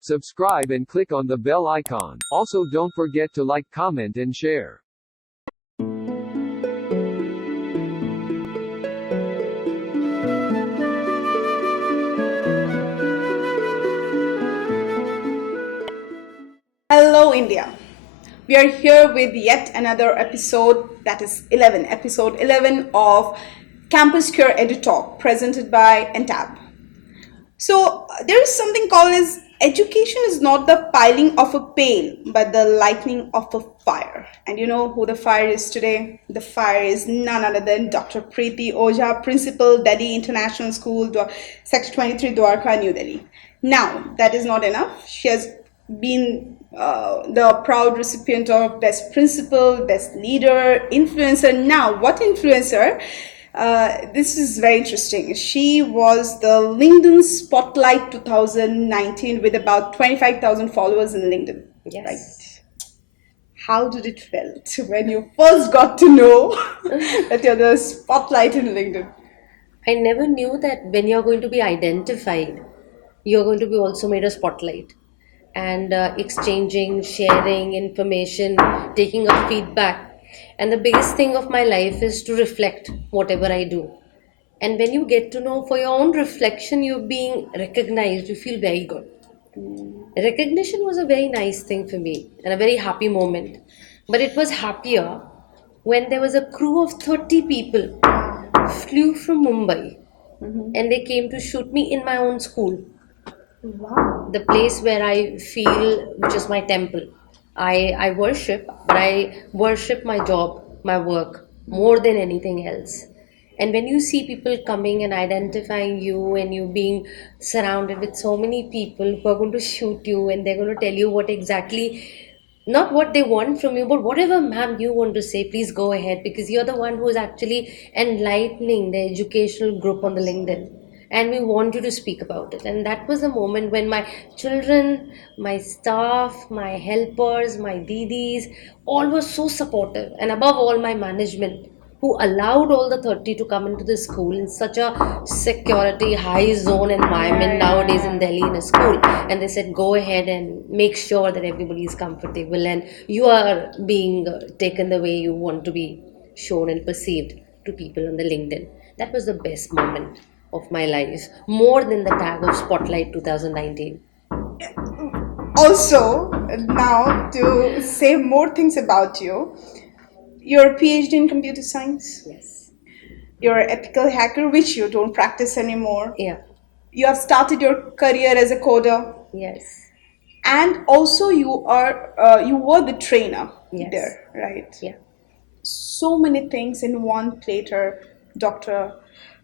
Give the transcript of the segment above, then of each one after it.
Subscribe and click on the bell icon. Also, don't forget to like, comment, and share. Hello, India. We are here with yet another episode, that is episode 11 of CampusCare EdTalks, presented by Entab. So, there is something called as education is not the piling of a pail, but the lighting of a fire. And you know who the fire is today? The fire is none other than Dr. Priti Ojha, Principal, Delhi International School, Sector 23, Dwarka, New Delhi. Now, that is not enough. She has been the proud recipient of Best Principal, Best Leader, Influencer. Now, what influencer? This is very interesting. She was the LinkedIn Spotlight 2019 with about 25,000 followers in LinkedIn. Yes. Right? How did it felt when you first got to know that you're the spotlight in LinkedIn? I never knew that when you're going to be identified, you're going to be also made a spotlight. And exchanging, sharing information, taking up feedback. And the biggest thing of my life is to reflect whatever I do. And when you get to know for your own reflection, you're being recognized, you feel very good. Recognition was a very nice thing for me and a very happy moment. But it was happier when there was a crew of 30 people flew from Mumbai and they came to shoot me in my own school, Wow. the place where I feel, which is my temple. I worship, but I worship my job, my work, more than anything else. And when you see people coming and identifying you and you being surrounded with so many people who are going to shoot you and they're going to tell you what exactly, not what they want from you, but whatever, ma'am, you want to say, please go ahead because you're the one who is actually enlightening the educational group on the LinkedIn. And we want you to speak about it. And that was the moment when my children, my staff, my helpers, my DDs, all were so supportive. And above all, my management, who allowed all the 30 to come into the school in such a security high zone environment nowadays in Delhi in a school. And they said, go ahead and make sure that everybody is comfortable and you are being taken the way you want to be shown and perceived to people on the LinkedIn. That was the best moment of my life, more than the tag of Spotlight 2019. Also, now to say more things about you, you're a PhD in computer science. Yes. You're an ethical hacker, which you don't practice anymore. Yeah. You have started your career as a coder, Yes. and also you were the trainer Yes. there, right? Yeah. So many things in one platter, Dr.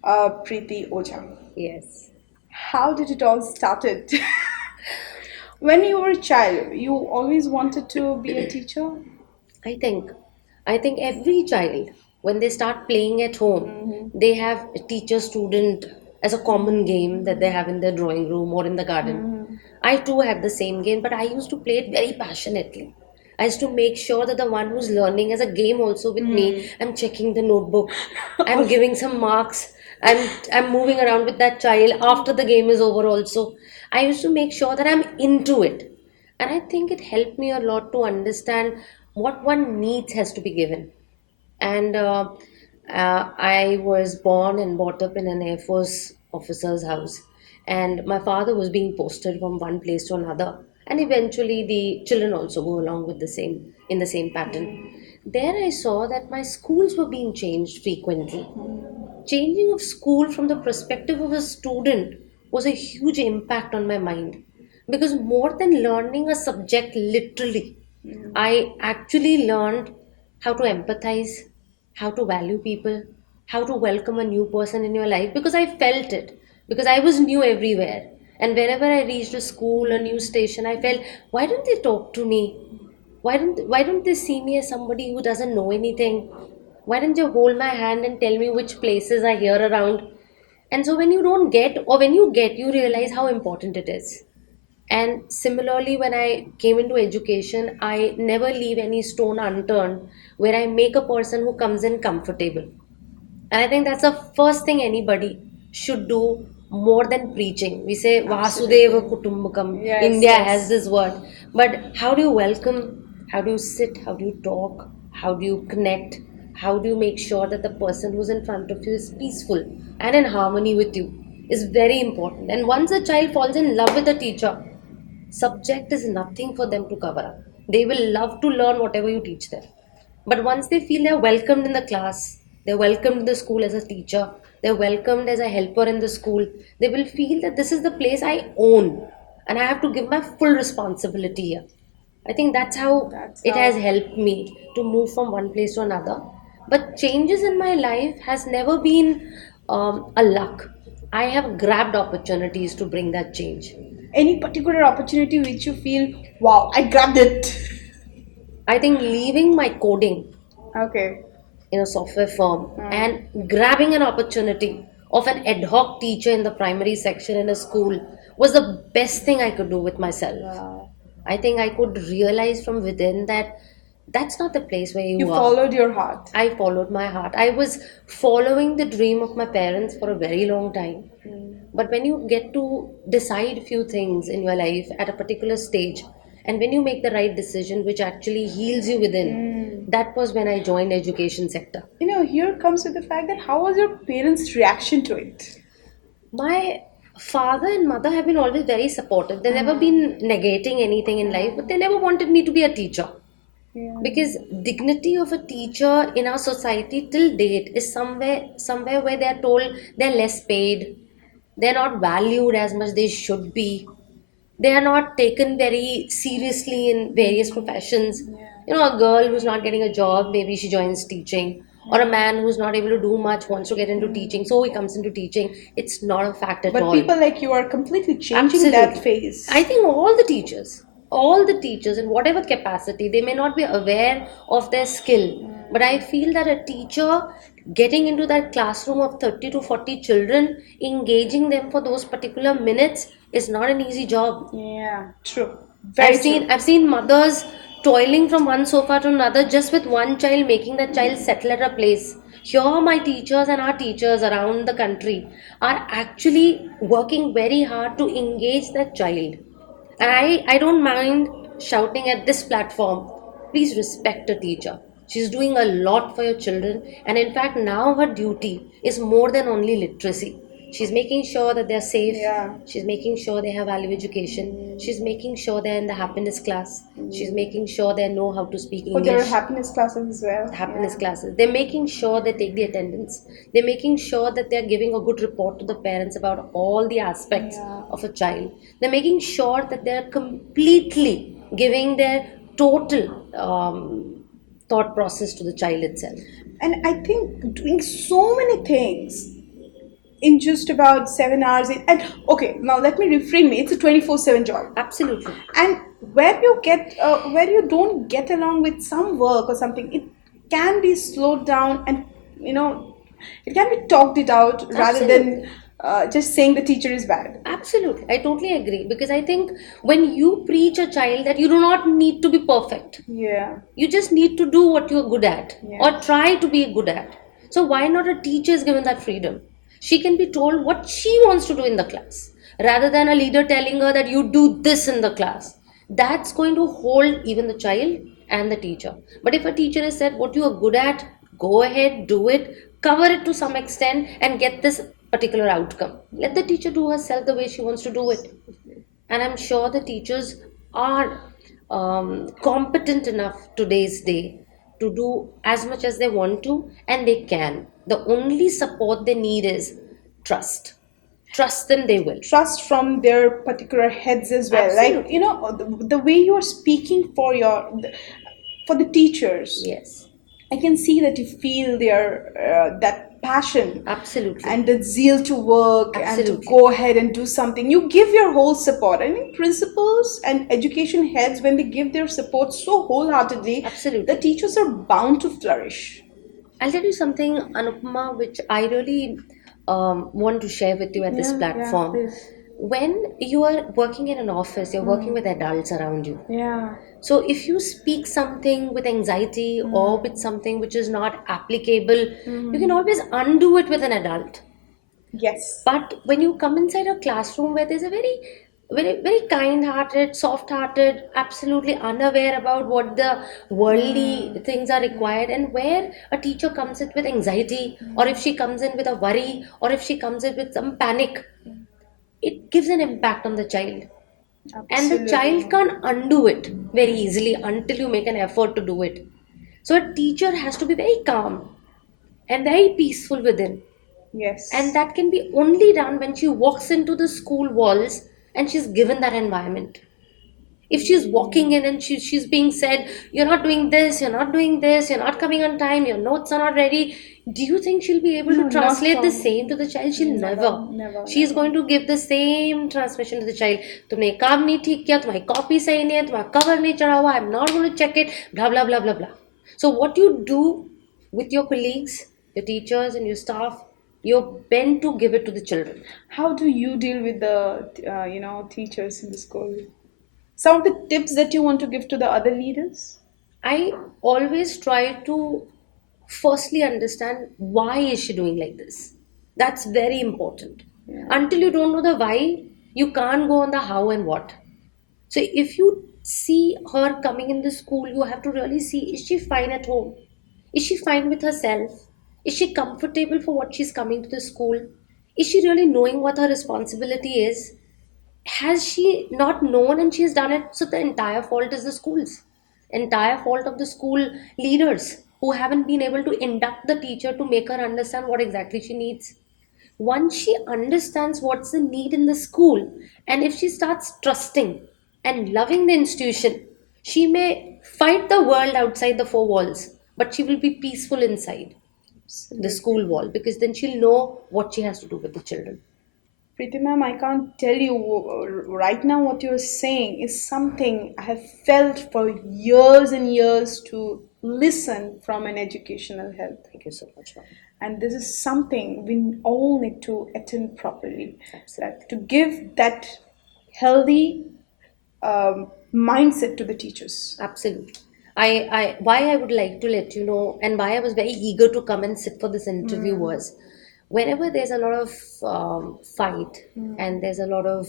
Priti Ojha. Yes. How did it all started? When you were a child, you always wanted to be a teacher? I think, I think every child, when they start playing at home, they have a teacher student as a common game that they have in their drawing room or in the garden. I too had the same game, but I used to play it very passionately. I used to make sure that the one who's learning as a game also with me, I'm checking the notebook, I'm giving some marks, I'm moving around with that child after the game is over also. I used to make sure that I'm into it. And I think it helped me a lot to understand what one needs has to be given. And I was born and brought up in an Air Force officer's house, and my father was being posted from one place to another, and eventually the children also go along with the same in the same pattern. There I saw that my schools were being changed frequently. Changing of school from the perspective of a student was a huge impact on my mind because more than learning a subject literally, I actually learned how to empathize, how to value people, how to welcome a new person in your life because I felt it, because I was new everywhere. And whenever I reached a school, a new station, I felt, why don't they talk to me? Why don't they see me as somebody who doesn't know anything? Why don't you hold my hand and tell me which places are here around? And so when you don't get, or when you get, you realize how important it is. And similarly, when I came into education, I never leave any stone unturned where I make a person who comes in comfortable. And I think that's the first thing anybody should do more than preaching. We say Absolutely. Vasudeva Kutumbakam. Yes, India yes. has this word. But how do you welcome? How do you sit? How do you talk? How do you connect? How do you make sure that the person who's in front of you is peaceful and in harmony with you is very important. And once a child falls in love with a teacher, subject is nothing for them to cover up. They will love to learn whatever you teach them. But once they feel they're welcomed in the class, they're welcomed in the school as a teacher, they're welcomed as a helper in the school, they will feel that this is the place I own and I have to give my full responsibility here. I think that's how That's it has how. helped me to move from one place to another. But changes in my life has never been a luck. I have grabbed opportunities to bring that change. Any particular opportunity which you feel, wow, I grabbed it. I think leaving my coding Okay. in a software firm Mm. and grabbing an opportunity of an ad hoc teacher in the primary section in a school was the best thing I could do with myself. Wow. I think I could realize from within that that's not the place where You you are. followed your heart. I followed my heart. I was following the dream of my parents for a very long time. But when you get to decide few things in your life at a particular stage, and when you make the right decision which actually heals you within, that was when I joined education sector. Here comes with the fact that how was your parents' reaction to it? My father and mother have been always very supportive. They've never been negating anything in life, but they never wanted me to be a teacher. Yeah. Because dignity of a teacher in our society till date is somewhere where they are told they're less paid, they're not valued as much they should be, they are not taken very seriously in various professions. A girl who's not getting a job, maybe she joins teaching, or a man who's not able to do much wants to get into teaching, so he comes into teaching. It's not a fact at But all. people like you are completely changing that Absolutely. phase. I think all the teachers in whatever capacity, they may not be aware of their skill. But I feel that a teacher getting into that classroom of 30 to 40 children, engaging them for those particular minutes is not an easy job. Yeah, true. Very true. I've seen mothers toiling from one sofa to another just with one child, making that child settle at a place. Here, my teachers and our teachers around the country are actually working very hard to engage that child. And I don't mind shouting at this platform, please respect a teacher. She's doing a lot for your children, and in fact, now her duty is more than only literacy. She's making sure that they're safe. Yeah. She's making sure they have value education. She's making sure they're in the happiness class. She's making sure they know how to speak For their English. happiness classes as well. Happiness Yeah. classes. They're making sure they take the attendance. They're making sure that they're giving a good report to the parents about all the aspects Yeah. of a child. They're making sure that they're completely giving their total thought process to the child itself. And I think doing so many things in just about 7 hours. And okay, now let me reframe it. It's a 24/7 job. Absolutely. And where you don't get along with some work or something, it can be slowed down, and you know it can be talked it out rather than just saying the teacher is bad. Absolutely. I totally agree because I think when you preach a child that you do not need to be perfect, Yeah. you just need to do what you're good at Yeah. or try to be good at. So, why not a teacher is given that freedom? She can be told what she wants to do in the class rather than a leader telling her that you do this in the class. That's going to hold even the child and the teacher. But if a teacher has said what you are good at, go ahead, do it, cover it to some extent, and get this particular outcome. Let the teacher do herself the way she wants to do it. And I'm sure the teachers are competent enough today's day to do as much as they want to, and they can. The only support they need is trust. Trust them, they will. Trust from their particular heads as well. Like Absolutely. the way you are speaking for the teachers. Yes, I can see that you feel their that passion absolutely. and the zeal to work and to Absolutely. go ahead and do something. You give your whole support. I mean, principals and education heads, when they give their support so wholeheartedly, Absolutely. the teachers are bound to flourish. I'll tell you something, Anupama, which I really want to share with you at this platform. please. When you are working in an office, you're working with adults around you. Yeah. So if you speak something with anxiety or with something which is not applicable, you can always undo it with an adult. Yes. But when you come inside a classroom where there's a very, very, very kind-hearted, soft-hearted, absolutely unaware about what the worldly things are required, and where a teacher comes in with anxiety, or if she comes in with a worry, or if she comes in with some panic, it gives an impact on the child. And the child Absolutely. can't undo it very easily until you make an effort to do it. So a teacher has to be very calm and very peaceful within. And Yes. that can be only done when she walks into the school walls and she's given that environment. If she's walking in and she's being said, you're not doing this, you're not doing this, you're not coming on time, your notes are not ready, do you think she'll be able No, to not translate the from. same to the child? She'll Never, never. never, She's never. going to give the same transmission to the child. तुमने ये काम नहीं ठीक किया, तुम्हारी copy सही नहीं है, तुम्हारा कवर नहीं चढ़ा हुआ, I'm not going to check it, blah blah blah blah blah. So what you do with your colleagues, your teachers and your staff, you're bent to give it to the children. How do you deal with the, teachers in the school? Some of the tips that you want to give to the other leaders? I always try to firstly understand why is she doing like this. That's very important. Yeah. Until you don't know the why, you can't go on the how and what. So if you see her coming in the school, you have to really see, is she fine at home? Is she fine with herself? Is she comfortable for what she's coming to the school? Is she really knowing what her responsibility is? Has she not known and she has done it? So the entire fault is the schools, entire fault of the school leaders who haven't been able to induct the teacher to make her understand what exactly she needs. Once she understands what's the need in the school, and if she starts trusting and loving the institution, she may fight the world outside the four walls, but she will be peaceful inside the Absolutely. school wall, because then she'll know what she has to do with the children. Preeti ma'am, I can't tell you right now what you're saying is something I have felt for years and years to listen from an educational health. Thank you so much, ma'am. And this is something we all need to attend properly. Absolutely. That to give that healthy mindset to the teachers. Absolutely. Why I would like to let you know, and why I was very eager to come and sit for this interview was, whenever there's a lot of fight and there's a lot of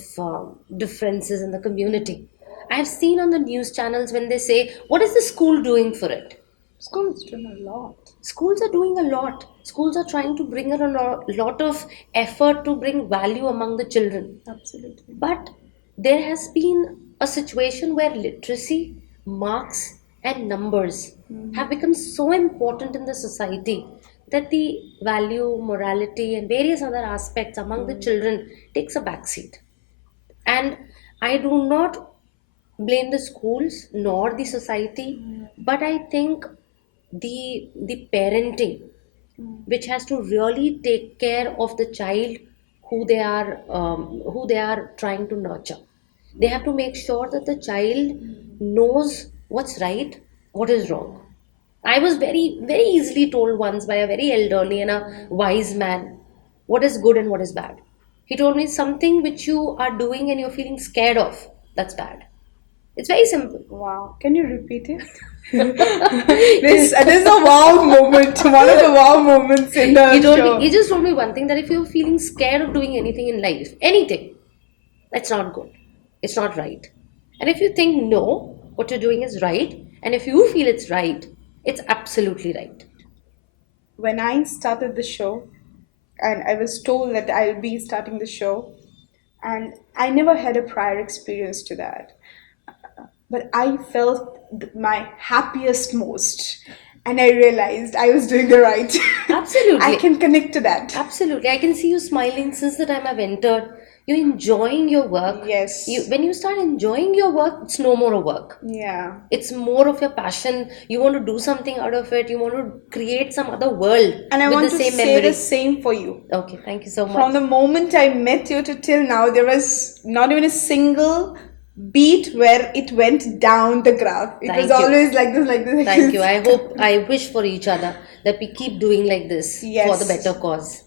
differences in the community, I've seen on the news channels when they say, what is the school doing for it? School is doing a lot. Schools are doing a lot. Schools are trying to bring in a lot of effort to bring value among the children. Absolutely. But there has been a situation where literacy, marks, and numbers have become so important in the society that the value, morality, and various other aspects among the children takes a backseat. And I do not blame the schools nor the society, but I think the parenting, which has to really take care of the child who they are trying to nurture. They have to make sure that the child knows what's right, what is wrong. I was very, very easily told once by a very elderly and a wise man what is good and what is bad. He told me something which you are doing and you're feeling scared of, that's bad. It's very simple. Wow. Can you repeat it? This is a wow moment. One of the wow moments in the show. He just told me one thing, that if you're feeling scared of doing anything in life, anything, that's not good. It's not right. And if you think no, what you're doing is right, and if you feel it's right, it's absolutely right. When I started the show, and I was told that I'll be starting the show, and I never had a prior experience to that. But I felt my happiest most, and I realized I was doing the right. Absolutely. I can connect to that. Absolutely. I can see you smiling since the time I've entered. You're enjoying your work. Yes. When you start enjoying your work, it's no more a work. Yeah. It's more of your passion. You want to do something out of it. You want to create some other world And I with want the to same say memory. the same for you. Okay, thank you so much. From the moment I met you to till now, there was not even a single beat where it went down the graph. It Thank was you. always like this, like this. Thank you. I wish for each other that we keep doing like this for Yes. the better cause.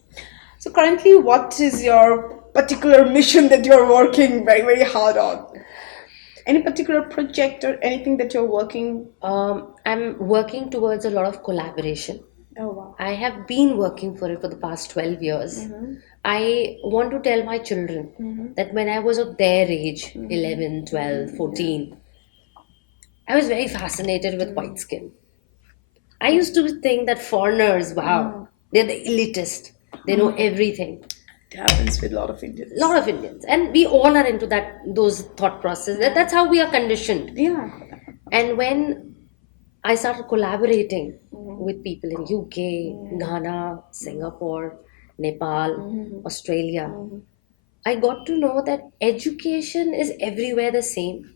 So currently, what is your particular mission that you're working very, very hard on? Any particular project or anything that you're working? I'm working towards a lot of collaboration. Oh, wow. I have been working for it for the past 12 years. I want to tell my children that when I was of their age, 11, 12, 14, I was very fascinated with white skin. I used to think that foreigners, wow, they're the elitist. They know everything. It happens with a lot of Indians. Lot of Indians, and we all are into those thought process. That's how we are conditioned. Yeah. And when I started collaborating with people in UK, Ghana, Singapore, Nepal, Australia, I got to know that education is everywhere the same.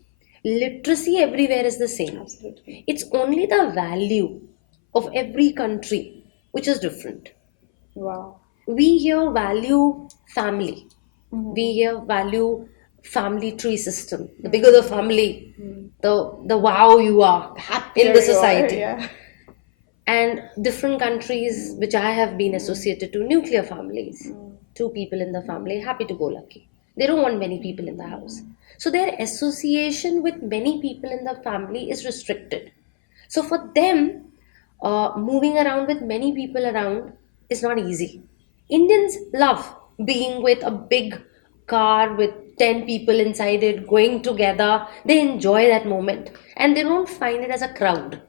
Literacy everywhere is the same. Absolutely. It's only the value of every country which is different. Wow. We here value family. We here value family tree system. The bigger the family, the wow you are in the society. Yeah. And different countries which I have been associated to, nuclear families, two people in the family, happy to go lucky. They don't want many people in the house. So their association with many people in the family is restricted. So for them, moving around with many people around is not easy. Indians love being with a big car with 10 people inside it, going together. They enjoy that moment and they don't find it as a crowd.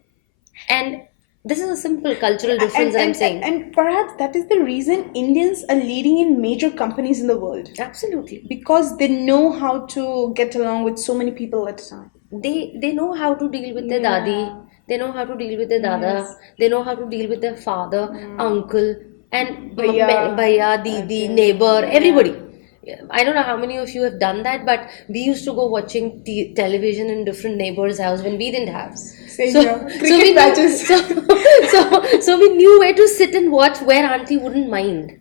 And this is a simple cultural difference that I'm saying. And perhaps that is the reason Indians are leading in major companies in the world. Absolutely. Because they know how to get along with so many people at a time. They know how to deal with their dadi, they know how to deal with their dada, they know how to deal with their father, uncle, and bhaiya, didi, neighbor, everybody. I don't know how many of you have done that, but we used to go watching television in different neighbors' house when we didn't have. Same here. Cricket we matches. so we knew where to sit and watch where auntie wouldn't mind.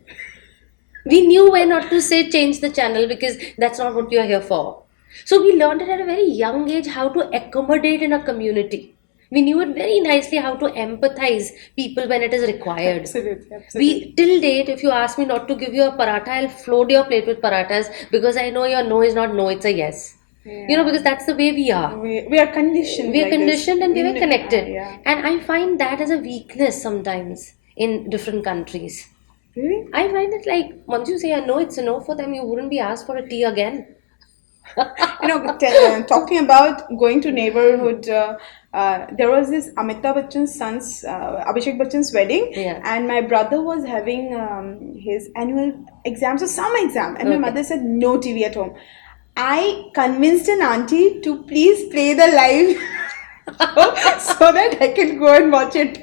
We knew where not to say change the channel because that's not what you're here for. So we learned it at a very young age how to accommodate in a community. We knew it very nicely how to empathize people when it is required. Absolutely. We till date, if you ask me not to give you a paratha, I'll float your plate with parathas because I know your no is not no, it's a yes. Because that's the way we are. We are conditioned. We are conditioned and we were connected. Yeah. And I find that as a weakness sometimes in different countries. Really? I find it like once you say a no, it's a no for them, you wouldn't be asked for a tea again. Talking about going to neighborhood, there was this Amitabh Bachchan's son's, Abhishek Bachchan's wedding, and my brother was having his annual exams or some exam, and my mother said no TV at home. I convinced an auntie to please play the live so that I can go and watch it.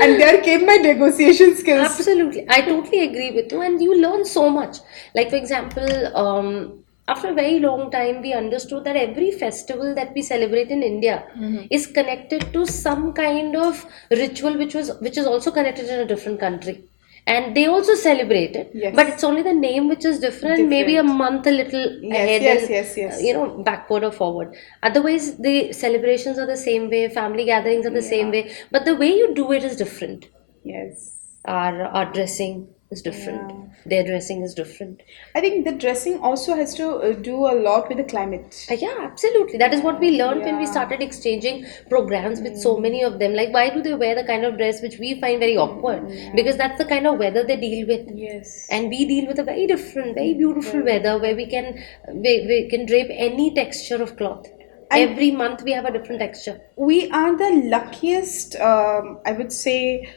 And there came my negotiation skills. Absolutely. I totally agree with you. And you learn so much. Like, for example, after a very long time, we understood that every festival that we celebrate in India is connected to some kind of ritual which is also connected in a different country. And they also celebrate it, but it's only the name which is different. Maybe a month a little ahead and backward or forward. Otherwise, the celebrations are the same way, family gatherings are the same way, but the way you do it is different. Yes. Our dressing is different. Their dressing is different. I think the dressing also has to do a lot with the climate. Yeah, absolutely. That is what we learned when we started exchanging programs with so many of them. Like, why do they wear the kind of dress which we find very awkward? Because that's the kind of weather they deal with. Yes. And we deal with a very different, very beautiful weather where we can drape any texture of cloth. And every month we have a different texture. We are the luckiest, I would say,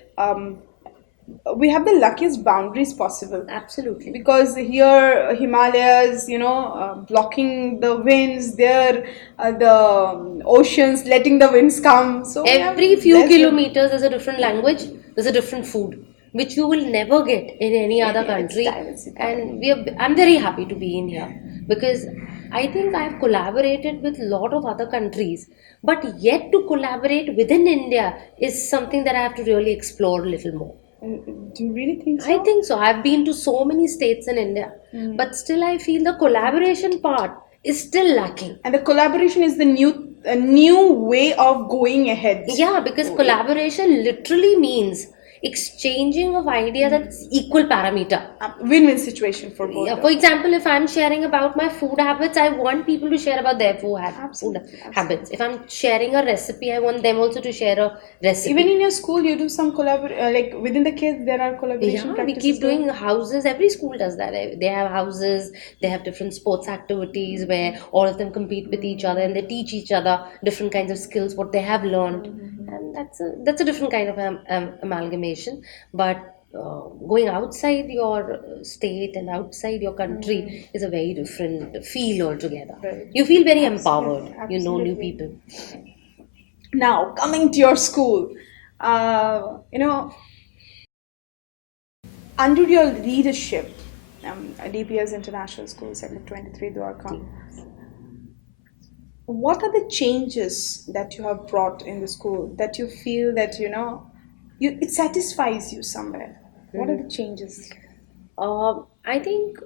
we have the luckiest boundaries possible. Absolutely. Because here, Himalayas, blocking the winds, there, the oceans, letting the winds come. So every few kilometers there's a different language, there's a different food, which you will never get in any other country. And I'm very happy to be in here because I think I've collaborated with a lot of other countries, but yet to collaborate within India is something that I have to really explore a little more. Do you really think so? I think so. I've been to so many states in India, but still I feel the collaboration part is still lacking. And the collaboration is the new way of going ahead. Yeah, because collaboration literally means exchanging of idea, that's equal parameter. Win-win situation for both. Yeah, for example, if I'm sharing about my food habits, I want people to share about their food habits. If I'm sharing a recipe, I want them also to share a recipe. Even in your school, you do some like within the kids, there are collaboration Yeah, we practices. keep doing houses. Every school does that. They have houses, they have different sports activities where all of them compete with each other and they teach each other different kinds of skills, what they have learned. And that's a different kind of amalgamation. But going outside your state and outside your country is a very different feel altogether. Right. You feel very empowered. You know new Absolutely. people. Now, coming to your school, under your leadership, DPS International School, Sector 23, Dwarka, what are the changes that you have brought in the school that you feel that, it satisfies you somewhere? What are the changes? I think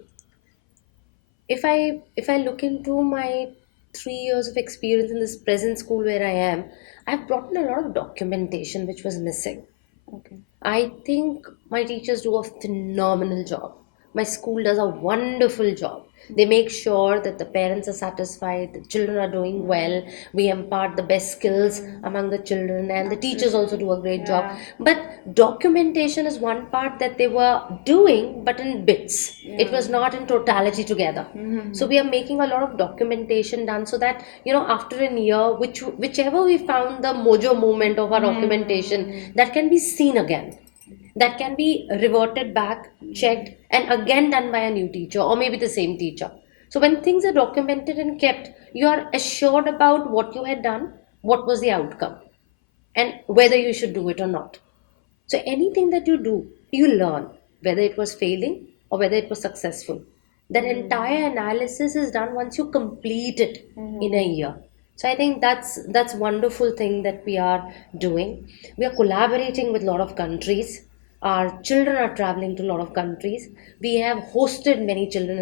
if I look into my 3 years of experience in this present school where I am, I've brought in a lot of documentation which was missing. Okay. I think my teachers do a phenomenal job. My school does a wonderful job. They make sure that the parents are satisfied, the children are doing well, we impart the best skills among the children, and the teachers also do a great job. Yeah. But documentation is one part that they were doing, but in bits. It was not in totality together. So we are making a lot of documentation done so that, after a year, whichever we found the mojo moment of our documentation, that can be seen again, that can be reverted back, checked, and again done by a new teacher or maybe the same teacher. So when things are documented and kept, you are assured about what you had done, what was the outcome, and whether you should do it or not. So anything that you do, you learn whether it was failing or whether it was successful. That entire analysis is done once you complete it in a year. So I think that's wonderful thing that we are doing. We are collaborating with a lot of countries. Our children are traveling to a lot of countries. We have hosted many children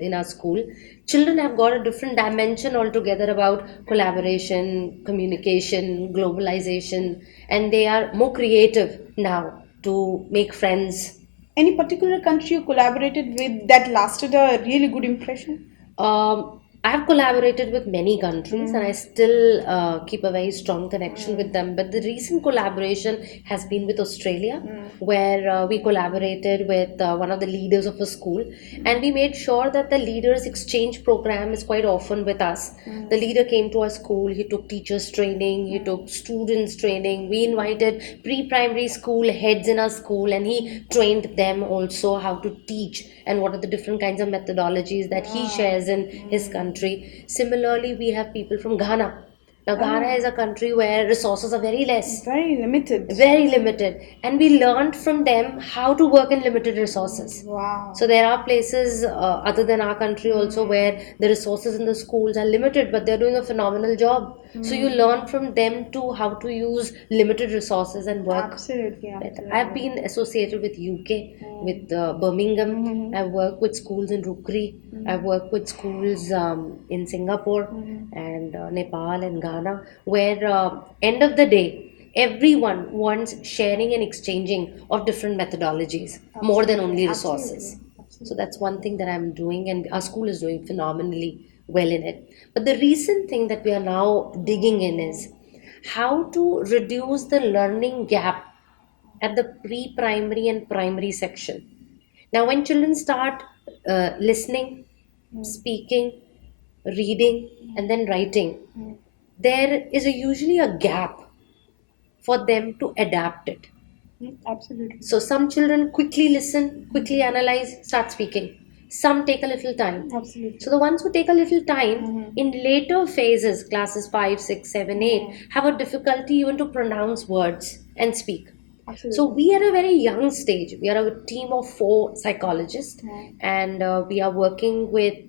in our school. Children have got a different dimension altogether about collaboration, communication, globalization, and they are more creative now to make friends. Any particular country you collaborated with that lasted a really good impression? I have collaborated with many countries and I still keep a very strong connection with them. But the recent collaboration has been with Australia, where we collaborated with one of the leaders of a school, and we made sure that the leaders exchange program is quite often with us. The leader came to our school, he took teachers training, he took students training. We invited pre-primary school heads in our school, and he trained them also how to teach and what are the different kinds of methodologies that he shares in his country. Similarly, we have people from Ghana. Now, Ghana is a country where resources are very less, Very limited. very limited, and we learned from them how to work in limited resources. Wow. So there are places other than our country also where the resources in the schools are limited, but they're doing a phenomenal job. So you learn from them too how to use limited resources and work. Absolutely, Right. absolutely. I've been associated with UK, with Birmingham. I've worked with schools in Rukri. I've worked with schools in Singapore and Nepal and Ghana, where end of the day, everyone wants sharing and exchanging of different methodologies more than only resources. So that's one thing that I'm doing, and our school is doing phenomenally well in it. But the recent thing that we are now digging in is how to reduce the learning gap at the pre-primary and primary section. Now, when children start listening, speaking, reading, and then writing, there is usually a gap for them to adapt it. Absolutely. So some children quickly listen, quickly analyze, start speaking. Some take a little time. Absolutely. So the ones who take a little time in later phases, classes 5, 6, 7, 8, have a difficulty even to pronounce words and speak. Absolutely. So we are a very young stage. We are a team of 4 psychologists, and we are working with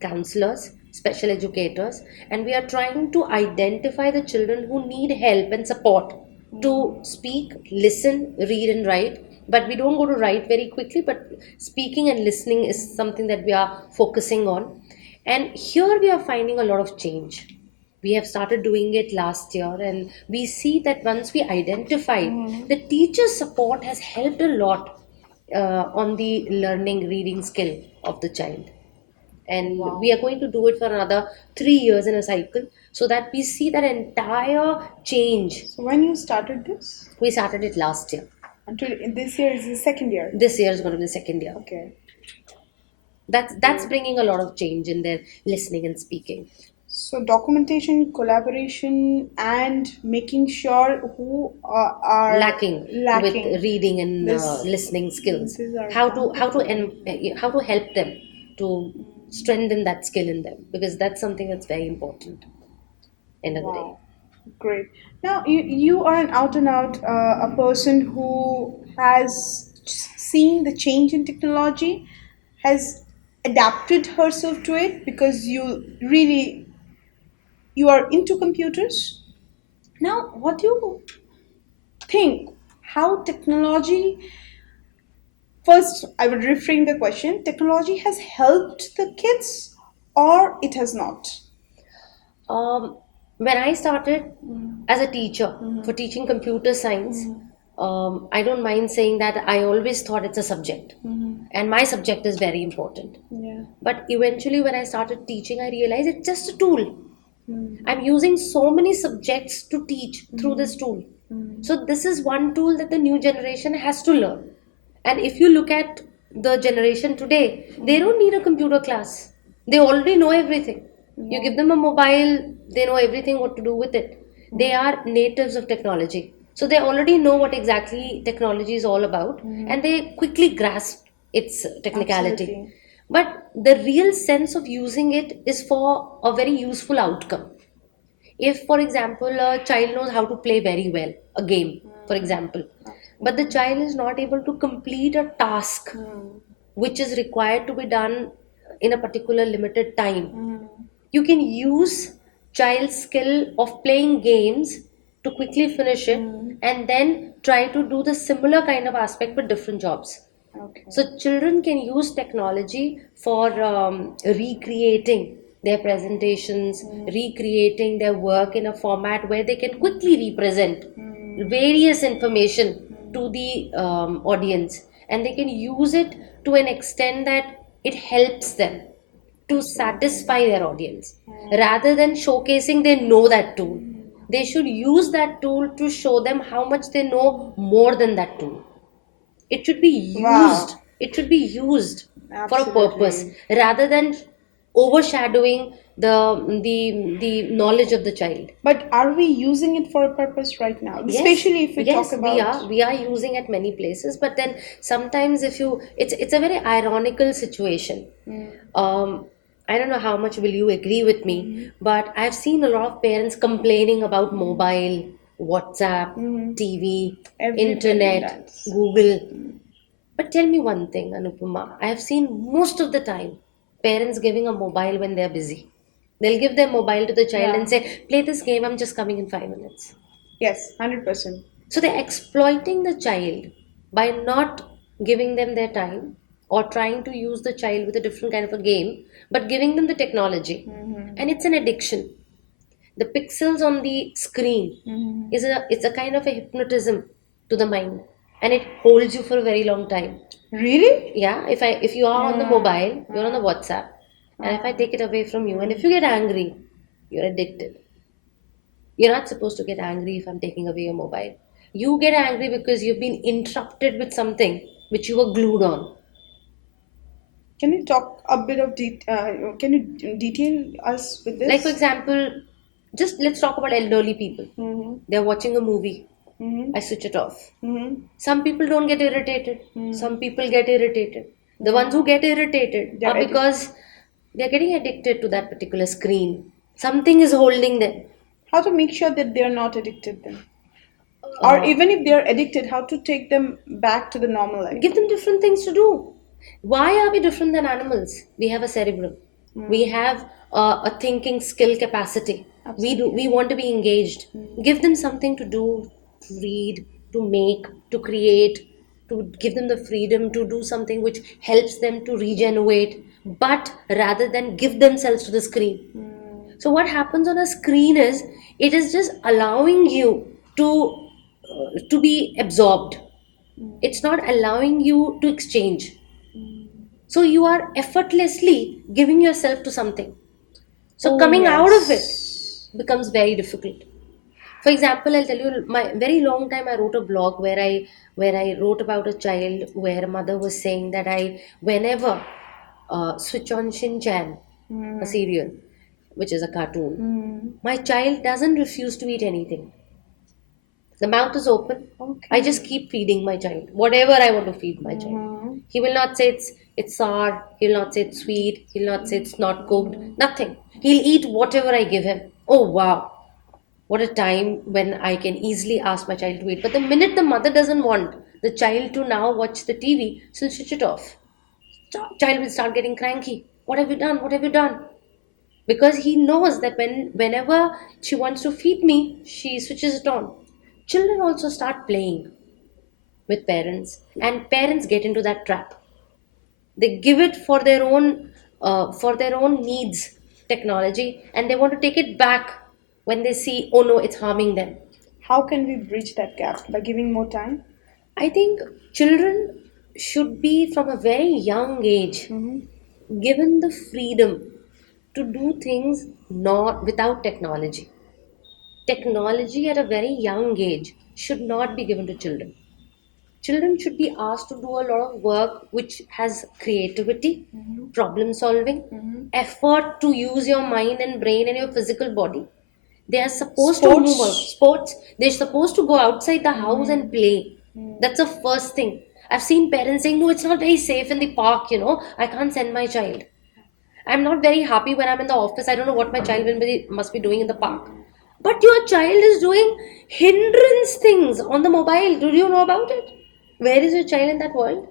counselors, special educators, and we are trying to identify the children who need help and support to speak, listen, read, and write. But we don't go to write very quickly, but speaking and listening is something that we are focusing on. And here we are finding a lot of change. We have started doing it last year, and we see that once we identified, the teacher support has helped a lot on the learning reading skill of the child. And we Wow. are going to do it for another 3 years in a cycle, so that we see that entire change. So when you started this? We started it last year. Until this year is the second year. This year is going to be the second year. Okay. That's bringing a lot of change in their listening and speaking. So documentation, collaboration, and making sure who are Lacking with lacking reading and this. listening skills. These are How to help them to strengthen that skill in them, because that's something that's very important. End of the day. Wow, great. Now you are an out and out a person who has seen the change in technology, has adapted herself to it because you are into computers. Now, what do you think? How technology? First, I would reframe the question: technology has helped the kids, or it has not? Um, when I started as a teacher for teaching computer science, I don't mind saying that I always thought it's a subject, and my subject is very important. Yeah. But eventually, when I started teaching, I realized it's just a tool. I'm using so many subjects to teach through this tool. So, this is one tool that the new generation has to learn. And if you look at the generation today, they don't need a computer class. They already know everything. You give them a mobile, they know everything what to do with it. They are natives of technology. So they already know what exactly technology is all about, and they quickly grasp its technicality. Absolutely. But the real sense of using it is for a very useful outcome. If, for example, a child knows how to play very well a game, for example, but the child is not able to complete a task which is required to be done in a particular limited time, you can use child's skill of playing games to quickly finish it, and then try to do the similar kind of aspect with different jobs. Okay. So children can use technology for recreating their presentations, recreating their work in a format where they can quickly represent various information to the audience, and they can use it to an extent that it helps them to satisfy their audience. Rather than showcasing they know that tool, they should use that tool to show them how much they know more than that tool. It should be used. Wow. It should be used for a purpose, Absolutely. rather than overshadowing the knowledge of the child. But are we using it for a purpose right now? Yes, Especially if we talk yes, we about. are. We are using at many places, but then sometimes if you, it's a very ironical situation. Um, I don't know how much will you agree with me, but I've seen a lot of parents complaining about mobile, WhatsApp, TV, Everybody internet, does. Google. But tell me one thing, Anupama. I have seen most of the time parents giving a mobile when they're busy. They'll give their mobile to the child Yeah. and say, play this game, I'm just coming in 5 minutes. Yes, 100%. So they're exploiting the child by not giving them their time, or trying to use the child with a different kind of a game, but giving them the technology. And it's an addiction. The pixels on the screen is it's a kind of a hypnotism to the mind, and it holds you for a very long time. Really? Yeah, if you are on the mobile, you're on the Uh, WhatsApp, and if I take it away from you, and if you get angry, you're addicted. You're not supposed to get angry if I'm taking away your mobile. You get angry because you've been interrupted with something which you were glued on. can you talk a bit of can you detail us with Like, for this? example, just let's talk about elderly people. Mm-hmm. They're watching a movie. Mm-hmm. I switch it off. Mm-hmm. Some people don't get irritated. Some people get irritated. The ones who get irritated They're are because they're getting addicted to that particular screen. Something is holding them. How to make sure that they're not addicted then? Or Uh, even if they're addicted, how to take them back to the normal life? Give them different things to do. Why are we different than animals? We have a cerebrum. We have a thinking skill capacity. We want to be engaged. Give them something to do, to read, to make, to create, to give them the freedom to do something which helps them to regenerate, but rather than give themselves to the screen. So what happens on a screen is it is just allowing you to be absorbed. It's not allowing you to exchange. So you are effortlessly giving yourself to something. So Oh, coming out of it yes. becomes very difficult. For example, I'll tell you my very long time I wrote a blog where I wrote about a child where a mother was saying that I whenever switch on Shin Chan, a serial, which is a cartoon, my child doesn't refuse to eat anything. The mouth is open. I just Okay. keep feeding my child whatever I want to feed my child. He will not say it's sour. He'll not say it's sweet. He'll not say it's not cooked. Nothing. He'll eat whatever I give him. Oh wow, what a time when I can easily ask my child to eat. But the minute the mother doesn't want the child to now watch the TV, she'll switch it off. Child will start getting cranky. What have you done? What have you done? Because he knows that whenever she wants to feed me, she switches it on. Children also start playing with parents, and parents get into that trap. They give it for their own needs, technology, and they want to take it back when they see, oh no, it's harming them. How can we bridge that gap? By giving more time? I think children should be from a very young age given the freedom to do things not without technology. Technology at a very young age should not be given to children. Children should be asked to do a lot of work which has creativity, problem solving, effort to use your mind and brain and your physical body. They are supposed to move out. Sports. Sports, they're supposed to go outside the house and play. That's the first thing. I've seen parents saying, no, it's not very safe in the park, I can't send my child. I'm not very happy when I'm in the office. I don't know what my child must be doing in the park. But your child is doing hindrance things on the mobile. Do you know about it? Where is your child in that world?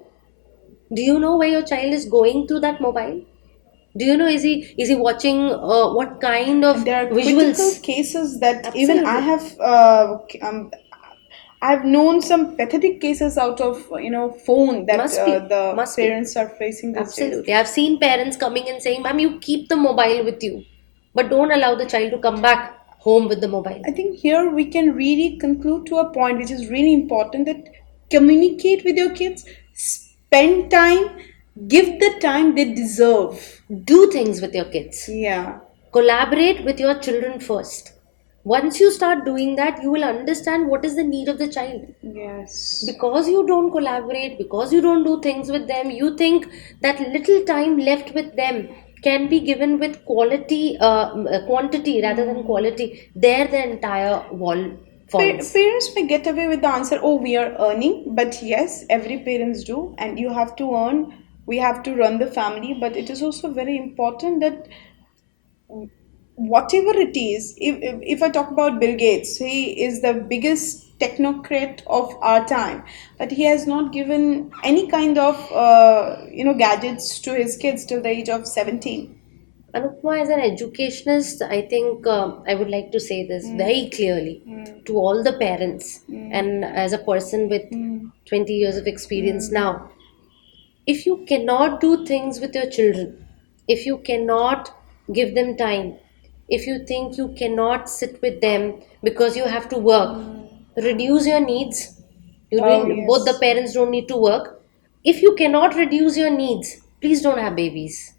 Do you know where your child is going through that mobile? Do you know is he watching what kind of And there are critical visuals? cases that even I Absolutely. have I've known some pathetic cases out of phone that Must be. the Must be. parents are facing these days. Absolutely. I've seen parents coming and saying, Ma'am, you keep the mobile with you, but don't allow the child to come back home with the mobile. I think here we can really conclude to a point which is really important, that communicate with your kids, spend time, give the time they deserve. Do things with your kids. Yeah. Collaborate with your children first. Once you start doing that, you will understand what is the need of the child. Yes. Because you don't collaborate, because you don't do things with them, you think that little time left with them can be given with quantity rather than quality. There, the entire wall falls. Parents may get away with the answer, oh, we are earning, but yes, every parents do, and you have to earn, we have to run the family, but it is also very important that whatever it is, if I talk about Bill Gates, he is the biggest technocrat of our time, but he has not given any kind of gadgets to his kids till the age of 17. Anupma, as an educationist, I think I would like to say this very clearly to all the parents, and as a person with 20 years of experience now. If you cannot do things with your children, if you cannot give them time, if you think you cannot sit with them because you have to work, reduce your needs. Oh, Both the yes. parents don't need to work. If you cannot reduce your needs, please don't have babies.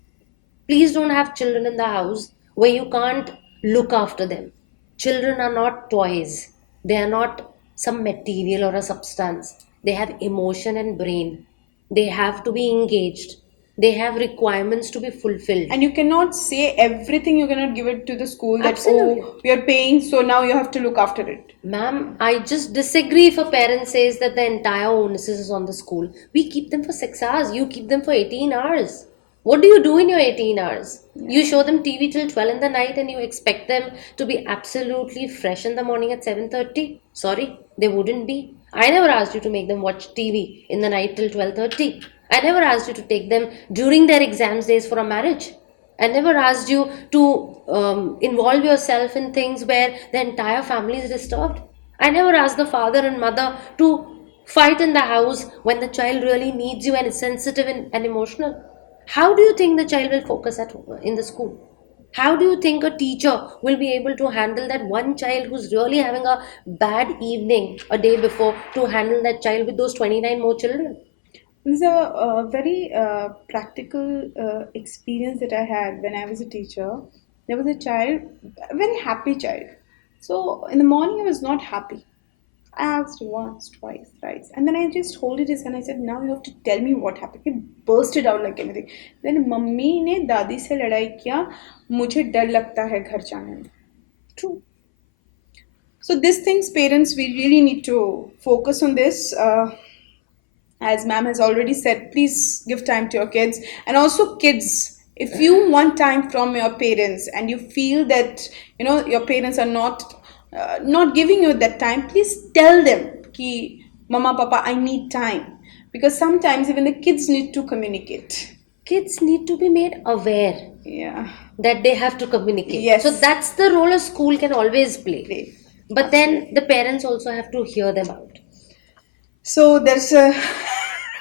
Please don't have children in the house where you can't look after them. Children are not toys. They are not some material or a substance. They have emotion and brain. They have to be engaged. They have requirements to be fulfilled. And you cannot say everything, you cannot give it to the school that, Absolutely. oh, we are paying, so now you have to look after it. Ma'am, I just disagree if a parent says that the entire onus is on the school. We keep them for 6 hours, you keep them for 18 hours. What do you do in your 18 hours? You show them TV till 12 in the night and you expect them to be absolutely fresh in the morning at 7:30? Sorry, they wouldn't be. I never asked you to make them watch TV in the night till 12:30. I never asked you to take them during their exams days for a marriage. I never asked you to involve yourself in things where the entire family is disturbed. I never asked the father and mother to fight in the house when the child really needs you and is sensitive and emotional. How do you think the child will focus in the school? How do you think a teacher will be able to handle that one child who's really having a bad evening a day before to handle that child with those 29 more children? This is a very practical experience that I had when I was a teacher. There was a child, a very happy child. So in the morning, I was not happy. I asked once, twice, thrice, and then I just holded his hand. I said, "Now you have to tell me what happened." He bursted out like anything. Then mummy ने दादी से लड़ाई किया. मुझे डर लगता है घर जाने में. True. So these things, parents, we really need to focus on this. As ma'am has already said, please give time to your kids. And also kids, if you want time from your parents and you feel that your parents are not giving you that time, please tell them ki mama papa, I need time, because sometimes even the kids need to communicate. Kids need to be made aware Yeah. that they have to communicate. Yes. So that's the role a school can always play. Play. But then the parents also have to hear them out. So there's a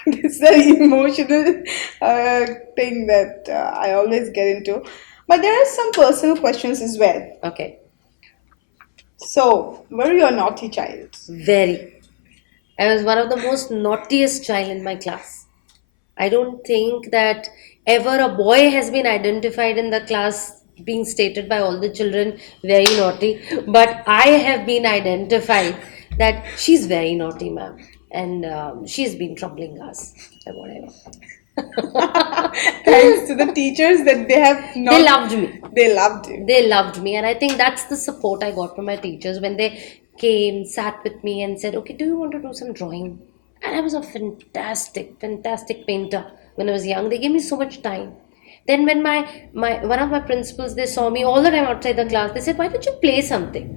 this is an emotional thing that I always get into. But there are some personal questions as well. Okay. So, were you a naughty child? Very. I was one of the most naughtiest child in my class. I don't think that ever a boy has been identified in the class being stated by all the children very naughty, but I have been identified that she's very naughty, ma'am, and she's been troubling us or whatever. Thanks to the teachers that they have not. They loved me. They loved you. They loved me, and I think that's the support I got from my teachers when they came, sat with me, and said, "Okay, do you want to do some drawing?" And I was a fantastic painter when I was young. They gave me so much time. Then when my one of my principals, they saw me all the time outside the class, they said, "Why don't you play something?"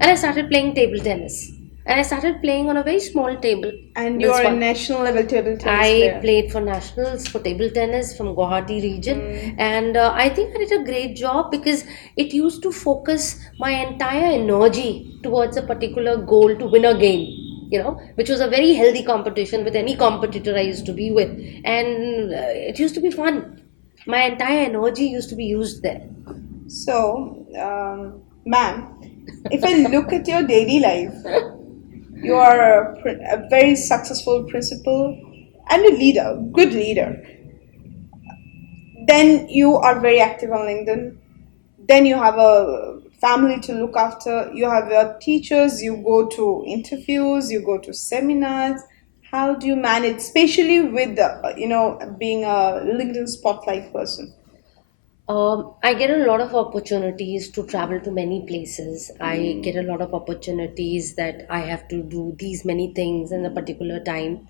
And I started playing table tennis. And I started playing on a very small table. And you are a national level table tennis I player. played for nationals for table tennis from Guwahati region, and I think I did a great job because it used to focus my entire energy towards a particular goal to win a game. Which was a very healthy competition with any competitor I used to be with, and it used to be fun. My entire energy used to be used there. So, ma'am, if I look at your daily life, you are a very successful principal and a leader, good leader. Then you are very active on LinkedIn. Then you have a family to look after. You have your teachers. You go to interviews. You go to seminars. How do you manage, especially with being a LinkedIn spotlight person? I get a lot of opportunities to travel to many places. I get a lot of opportunities that I have to do these many things in a particular time.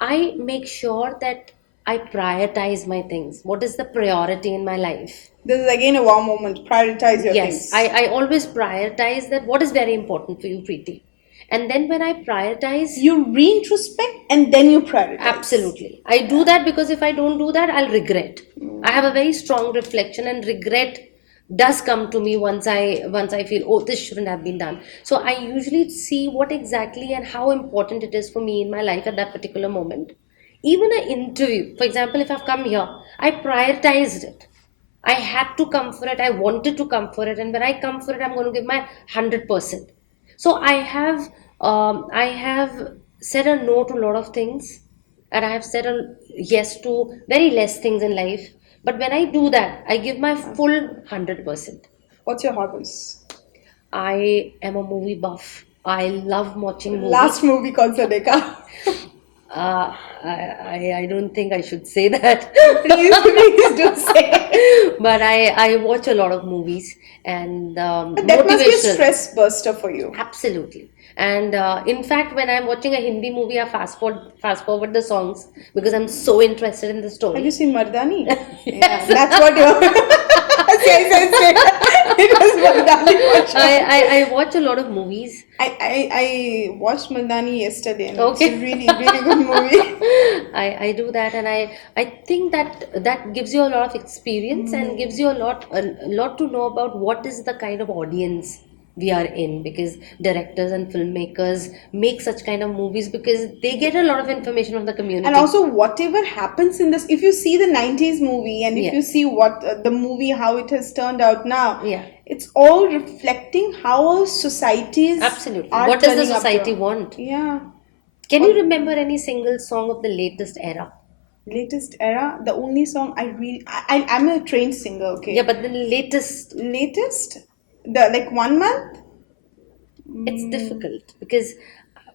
I make sure that I prioritize my things. What is the priority in my life? This is again a wow moment. Prioritize your Yes, things. I always prioritize that what is very important for you, Preeti. And then when I prioritize, You reintrospect and then you prioritize. absolutely. I do that because if I don't do that, I'll regret. I have a very strong reflection, and regret does come to me once I feel, oh, this shouldn't have been done. So I usually see what exactly and how important it is for me in my life at that particular moment. Even an interview, for example, if I've come here, I prioritized it. I had to come for it. I wanted to come for it, and when I come for it, I'm going to give my 100%. So I have said a no to a lot of things, and I have said a yes to very less things in life. But when I do that, I give my full 100%. What's your hobbies? I am a movie buff. I love watching movies. Last movie कौन सा देखा? I don't think I should say that. Please do say. But I watch a lot of movies, and But that must be a motivational. stress buster for you. Absolutely. And in fact, when I'm watching a Hindi movie, I fast forward the songs because I'm so interested in the Have story. you seen Mardani? Yeah, that's what you're. Say. It was Mardani for sure. I watch a lot of movies. I watched Mardani yesterday and Okay. it's a really, really good movie. I do that, and I think that gives you a lot of experience and gives you a lot to know about what is the kind of audience we are in, because directors and filmmakers make such kind of movies because they get a lot of information from the community. And also, whatever happens in this, if you see the 90s movie and if Yeah. you see what the movie, how it has turned out now, Yeah. it's all reflecting how our societies Absolutely. are What does the turning up society to. want? Yeah. Can you remember any single song of the latest era? Latest era, the only song I really, I'm a trained singer, okay? Yeah, but the latest, Latest, the like 1 month. it's difficult because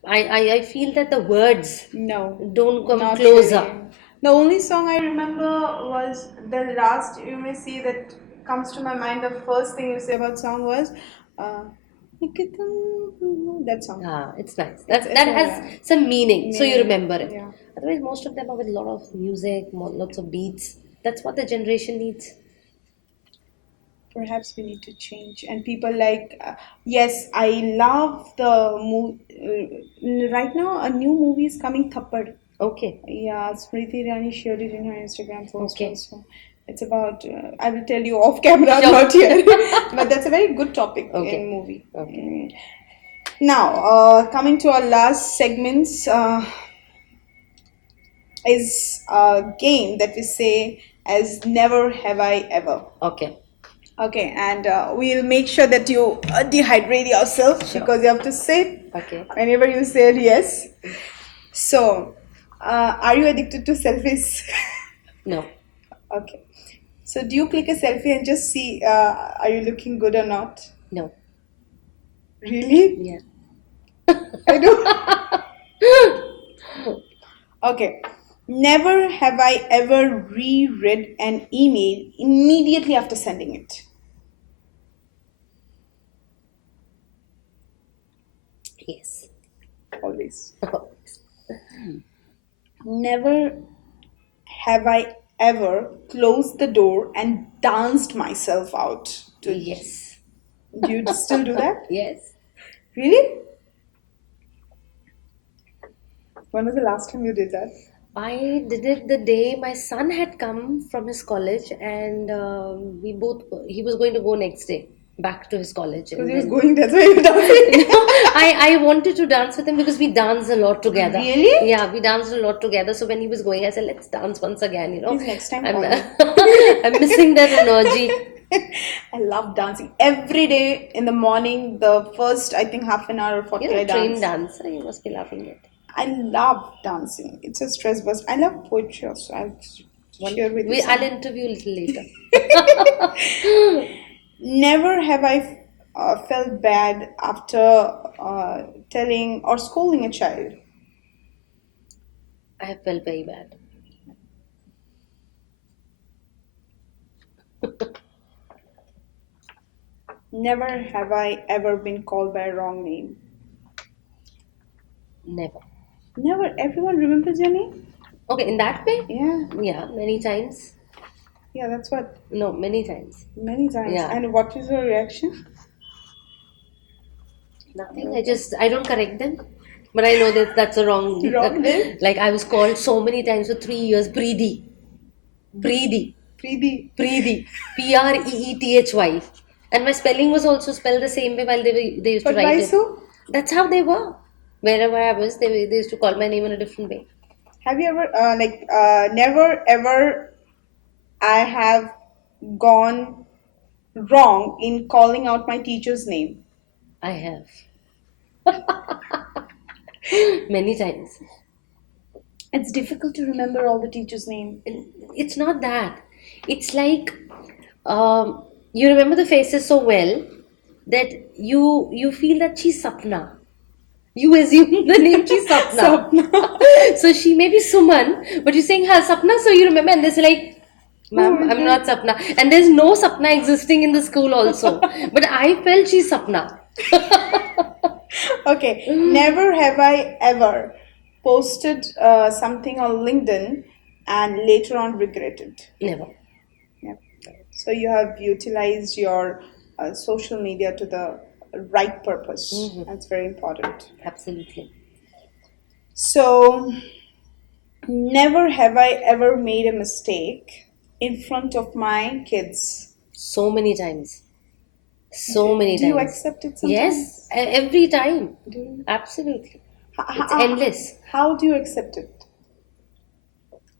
I feel that the words No, don't come not closer. really. The only song I remember was the last, you may see that comes to my mind, the first thing you say about song was uh, that song. Ah, it's nice. It's, That has some meaning, so you yeah, remember it. yeah. Otherwise, most of them are with a lot of music, lots of beats. That's what the generation needs. Perhaps we need to change. And people like, yes, I love the right now, a new movie is coming, Thappad. Okay. Yeah, Smriti Irani shared it in her Instagram post Okay. also. It's about, I will tell you off camera, Sure. not here. But that's a very good topic Okay. in movie. Okay. Now, coming to our last segments, is a game that we say as Never Have I Ever. Okay. Okay, and we'll make sure that you dehydrate yourself Sure. because you have to sip Okay. whenever you said yes. So, are you addicted to selfies? No. Okay. So, do you click a selfie and just see are you looking good or not? No. Really? Yeah. I do. Okay. Never have I ever reread an email immediately after sending it. Yes. Always. Never have I ever closed the door and danced myself out. Yes. Do you still do that? Yes. Really? When was the last time you did that? I did it the day my son had come from his college, and he was going to go next day back to his college. Because And he was then, going, that's why you dancing. no, I wanted to dance with him because we dance a lot together. Really? Yeah, we danced a lot together. So when he was going, I said, let's dance once again, Please next time I'm, call me. I'm missing that energy. I love dancing. Every day in the morning, the first, I think, half an hour or 40 You're I a trained dance. dancer, you must be loving it. I love dancing. It's a stress bust. I love poetry also. I'll share with you. I'll interview a little later. Never have I felt bad after telling or scolding a child. I have felt very bad. Never have I ever been called by a wrong name. Never. Never. Everyone remembers your name? Okay, in that way? Yeah. Yeah, many times. Yeah, that's what. No, many times. Many times. Yeah. And what is your reaction? Nothing. I don't correct them. But I know that that's a wrong. Wrong name? Like I was called so many times for 3 years, Preeti. Preeti. Preeti. Preeti. Preethy. And my spelling was also spelled the same way while they used to But write why it. so? That's how they were. Wherever I was, they used to call my name in a different way. Have you ever, never ever I have gone wrong in calling out my teacher's name? I have. Many times. It's difficult to remember all the teachers' name. It's not that. It's like you remember the faces so well that you feel that she's Sapna. You assume the name she's Sapna. So she may be Suman, but you're saying her Sapna, so you remember, and they're like, ma'am, I'm not Sapna. And there's no Sapna existing in the school also. But I felt she's Sapna. Okay, never have I ever posted something on LinkedIn and later on regretted. Never. Yeah. So you have utilized your social media to the right purpose. That's very important. Absolutely. So, never have I ever made a mistake in front of my kids. So many times. So many Do you times. accept it Yes, sometimes? every time. Do you? Absolutely. H- It's h- endless. how do you accept it?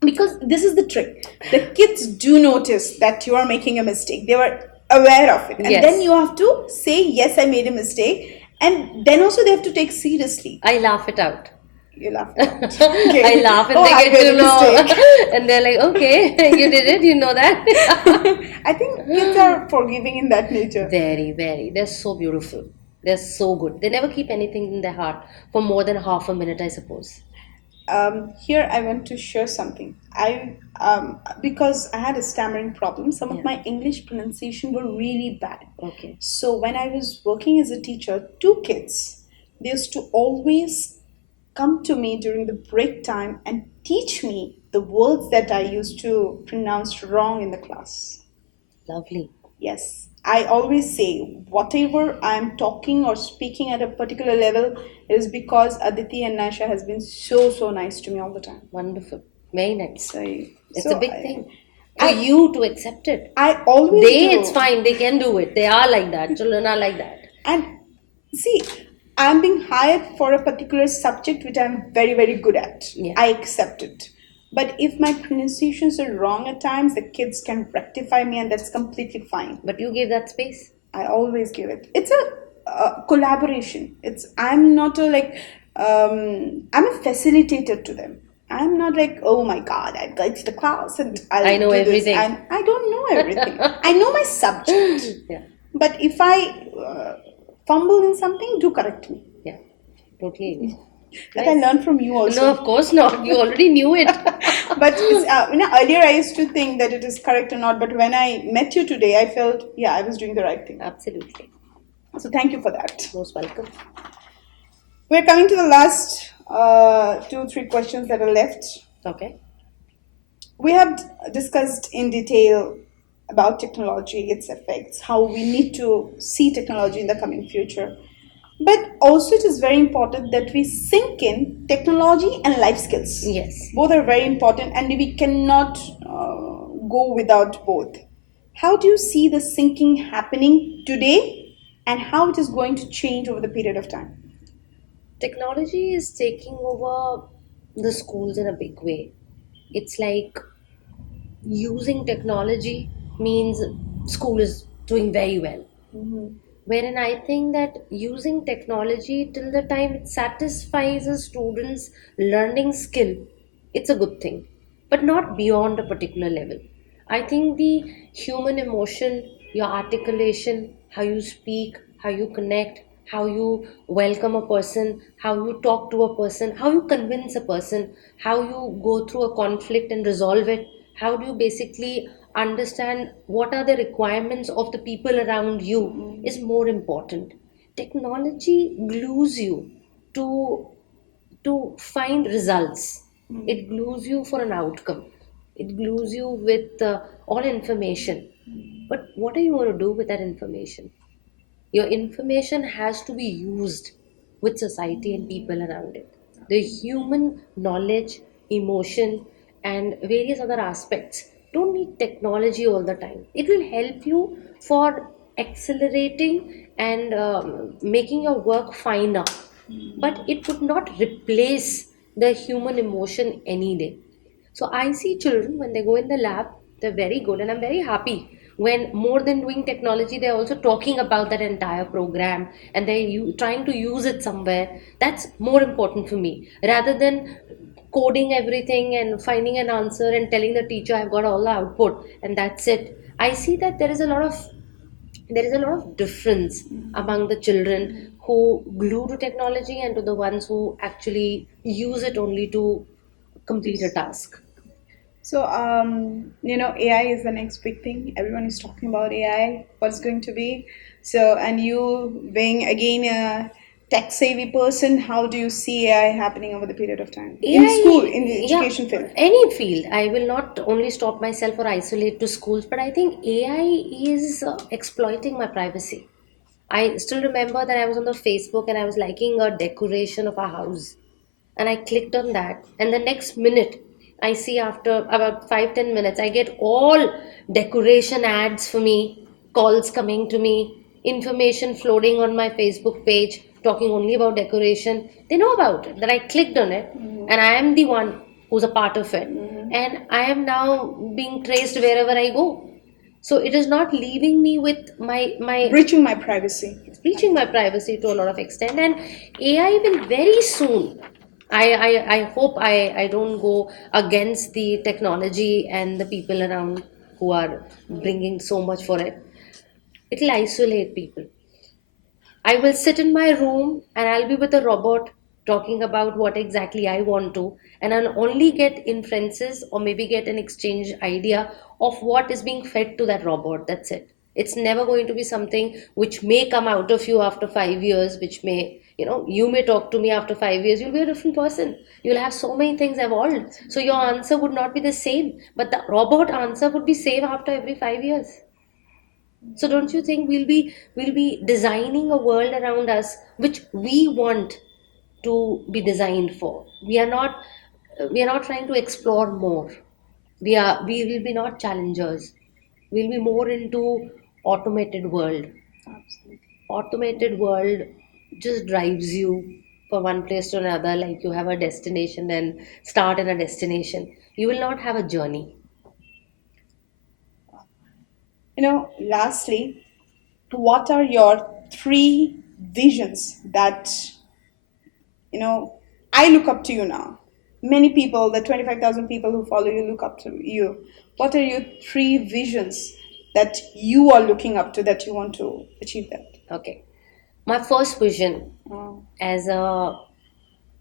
Because this is the trick. The kids do notice that you are making a mistake. They were aware of it, and then you Yes, have to say, "Yes, I made a mistake," and then also they have to take seriously. I laugh it out. You laugh it out. I Okay. laugh and Oh, they I get made to a know. mistake. And they're like, okay, you did it, you know that. I think kids are forgiving in that nature. Very, very. They're so beautiful. They're so good. They never keep anything in their heart for more than half a minute, I suppose. Here I want to share something. I because I had a stammering problem. Some of Yeah. my English pronunciation were really bad. Okay. So when I was working as a teacher, two kids, they used to always come to me during the break time and teach me the words that I used to pronounce wrong in the class. Lovely. Yes, I always say whatever I'm talking or speaking at a particular level is because Aditi and Nasha has been so nice to me all the time. Wonderful. Very nice. So, It's a so big I, thing for I, you to accept it. I always They, it's do. fine. They can do it. They are like that. Children are like that. And see, I'm being hired for a particular subject which I'm very good at. Yeah. I accept it. But if my pronunciations are wrong at times, the kids can rectify me, and that's completely fine. But you give that space. I always give it. It's a collaboration. It's I'm not a like I'm a facilitator to them. I'm not like, oh my god, I'll go to the class and I'll I know do this. everything. I don't know everything. I know my subject, Yeah. but if I fumble in something, do correct me. Yeah. Totally agree. That I Nice. learned from you No, also. of course not. You already knew it. But earlier I used to think that it is correct or not. But when I met you today, I felt yeah, I was doing the right thing. Absolutely. So thank you for that. Most welcome. We're coming to the last 2 3 questions that are left. Okay. We have discussed in detail about technology, its effects, how we need to see technology in the coming future. But also, it is very important that we sink in technology and life skills. Yes. Both are very important, and we cannot go without both. How do you see the sinking happening today, and how it is going to change over the period of time? Technology is taking over the schools in a big way. It's like using technology means school is doing very well. Wherein I think that using technology till the time it satisfies a student's learning skill, it's a good thing, but not beyond a particular level. I think the human emotion, your articulation, how you speak, how you connect, how you welcome a person, how you talk to a person, how you convince a person, how you go through a conflict and resolve it, how do you basically understand what are the requirements of the people around you is more important. Technology glues you to find results. It glues you for an outcome. It glues you with all information. But what are you going to do with that information? Your information has to be used with society and people around it. The human knowledge, emotion, and various other aspects don't need technology all the time. It will help you for accelerating and making your work finer, but it would not replace the human emotion any day. So I see children when they go in the lab, they're very good, and I'm very happy when more than doing technology, they're also talking about that entire program and trying to use it somewhere. That's more important for me rather than coding everything and finding an answer and telling the teacher I've got all the output and that's it. I see that there is a lot of difference among the children who glue to technology and to the ones who actually use it only to complete a task. So, AI is the next big thing. Everyone is talking about AI, what's going to be. So, and you being again a tech savvy person, how do you see AI happening over the period of time? In school, AI, in the yeah, education field? any field. I will not only stop myself or isolate to schools, but I think AI is exploiting my privacy. I still remember that I was on the Facebook and I was liking a decoration of a house. And I clicked on that. And the next minute, I see after about 5-10 minutes, I get all decoration ads for me, calls coming to me. information floating on my Facebook page talking only about decoration. They know about it, that I clicked on it, and I am the one who's a part of it. And I am now being traced wherever I go. So it is not leaving me with my Breaching my privacy. breaching my privacy to a lot of extent. And AI will very soon. I hope I don't go against the technology and the people around who are bringing so much for it. It'll isolate people. I will sit in my room and I'll be with a robot talking about what exactly I want to, and I'll only get inferences or maybe get an exchange idea of what is being fed to that robot. That's it. It's never going to be something which may come out of you after 5 years, which may, you may talk to me after 5 years, you'll be a different person. You'll have so many things evolved. So your answer would not be the same, but the robot answer would be same after every 5 years. So don't you think we'll be designing a world around us which we want to be designed for? We are not trying to explore more. We will be not challengers. We'll be more into automated world. Absolutely. Automated world just drives you from one place to another, like you have a destination and start in a destination. You will not have a journey. Lastly, what are your three visions that, I look up to you now? Many people, the 25,000 people who follow you, look up to you. What are your three visions that you are looking up to, that you want to achieve that? Okay. My first vision Oh. as a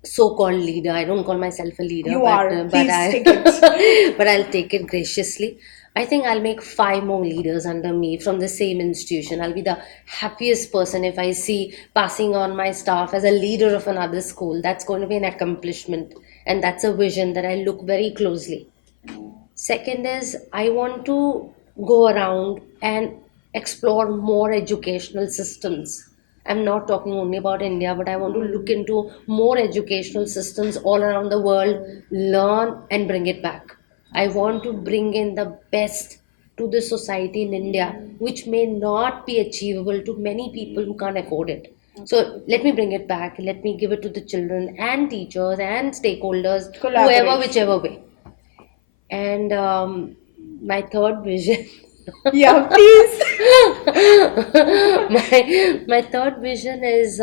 so-called leader. I don't call myself a leader, You but are. but Please take it. I but I'll take it graciously. I think I'll make five more leaders under me from the same institution. I'll be the happiest person if I see passing on my staff as a leader of another school. That's going to be an accomplishment, and that's a vision that I look very closely. Second is I want to go around and explore more educational systems. I'm not talking only about India, but I want to look into more educational systems all around the world, learn and bring it back. I want to bring in the best to the society in India, which may not be achievable to many people who can't afford it. So let me bring it back. Let me give it to the children and teachers and stakeholders, whoever, Collaboration. whichever way. And my third vision, Yeah, please. my third vision is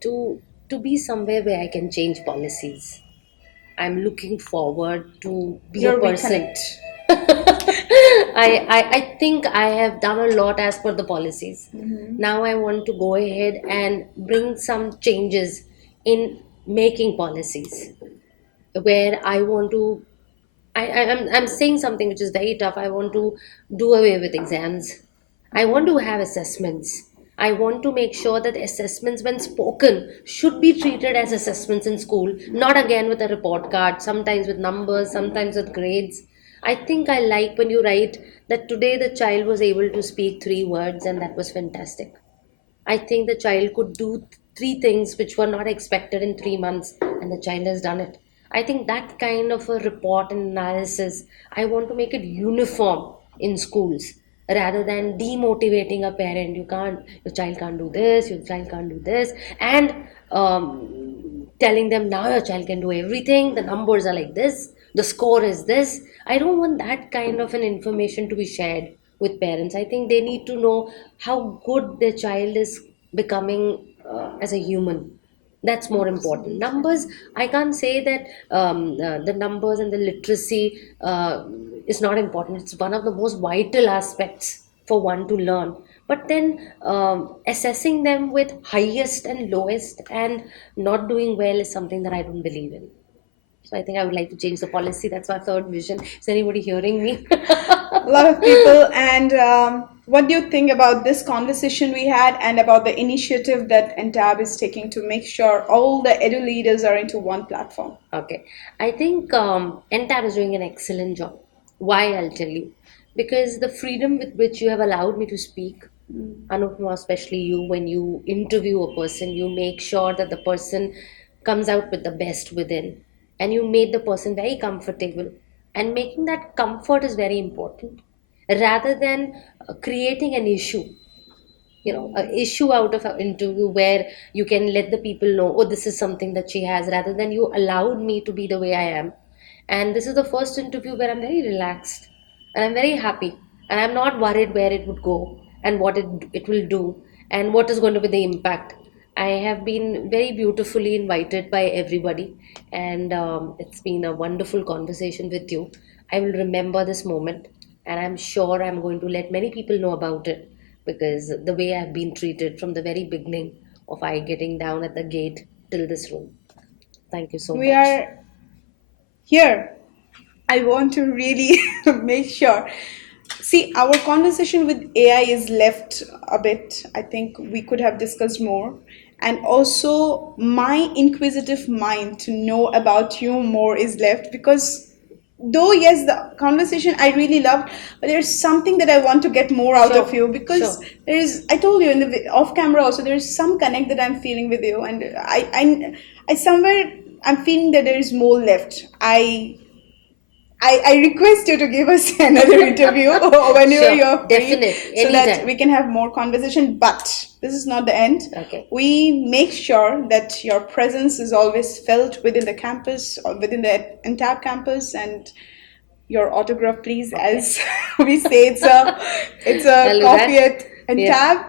to be somewhere where I can change policies. I'm looking forward to be a Your person. reconnect. I think I have done a lot as per the policies. Now I want to go ahead and bring some changes in making policies where I want to I'm saying something which is very tough. I want to do away with exams. I want to have assessments. I want to make sure that assessments, when spoken, should be treated as assessments in school, not again with a report card, sometimes with numbers, sometimes with grades. I think I like when you write that today the child was able to speak three words, and that was fantastic. I think the child could do three things which were not expected in 3 months, and the child has done it. I think that kind of a report and analysis, I want to make it uniform in schools rather than demotivating a parent. Your child can't do this, your child can't do this, and telling them now your child can do everything, the numbers are like this, the score is this. I don't want that kind of an information to be shared with parents. I think they need to know how good their child is becoming as a human. That's more important. Numbers, I can't say that the numbers and the literacy is not important. It's one of the most vital aspects for one to learn. But then assessing them with highest and lowest and not doing well is something that I don't believe in. So I think I would like to change the policy. That's my third vision. Is anybody hearing me? A lot of people. And what do you think about this conversation we had, and about the initiative that NTAB is taking to make sure all the edu leaders are into one platform? Okay. I think NTAB is doing an excellent job. Why, I'll tell you. Because the freedom with which you have allowed me to speak, Anupama, especially you, when you interview a person, you make sure that the person comes out with the best within. And you made the person very comfortable. And making that comfort is very important. rather than creating an issue, an issue out of an interview where you can let the people know, oh, this is something that she has, rather than you allowed me to be the way I am. And this is the first interview where I'm very relaxed and I'm very happy and I'm not worried where it would go and what it will do and what is going to be the impact. I have been very beautifully invited by everybody, and it's been a wonderful conversation with you. I will remember this moment, and I'm sure I'm going to let many people know about it, because the way I've been treated from the very beginning of I getting down at the gate till this room. Thank you so We much. are here. I want to really make sure. See, our conversation with AI is left a bit. I think we could have discussed more. And also, my inquisitive mind to know about you more is left, because though, yes, the conversation I really loved, but there's something that I want to get more out of Sure, you, because sure. I told you in the off camera also, there's some connect that I'm feeling with you. And I somewhere, I'm feeling that there is more left. I request you to give us another interview whenever Sure, you're free, definitely, so that anytime. we can have more conversation. But this is not the end. Okay. We make sure that your presence is always felt within the campus or within the Entab campus, and your autograph, please. Okay. As we say, it's a I'll do coffee that. at Yeah.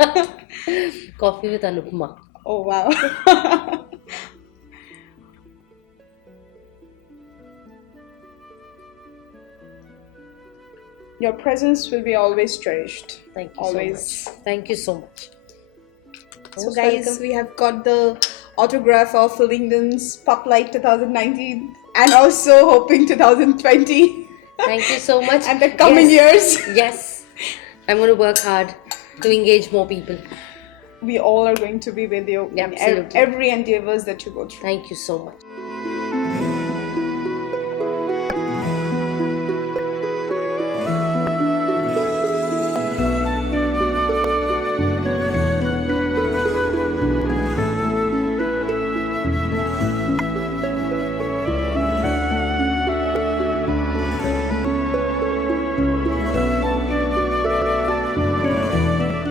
Entab. Coffee with Anupma. Oh wow. Your presence will be always cherished. Thank you so Always. much. Thank you so much. So Most guys, welcome. we have got the autograph of LinkedIn's Pop Light 2019, and also hoping 2020 Thank you so much. and the coming Yes. years. Yes. I'm going to work hard to engage more people. We all are going to be with you in Absolutely. every endeavors that you go through. Thank you so much.